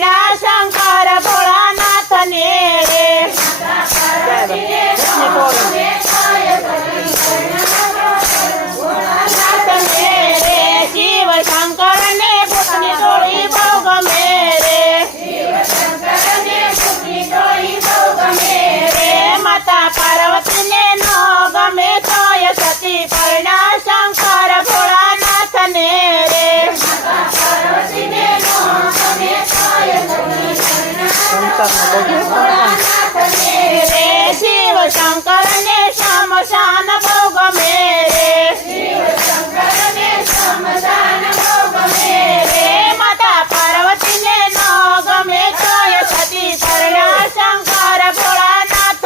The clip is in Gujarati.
Nation. શિવ શંકર ને શમશાન બહુ ગમે રે શિવ શંકર ને શમશાન બહુ ગમે રે માતા પાર્વતી ને ન ગમે તો સતી શરણા શંકર ભોળાનાથ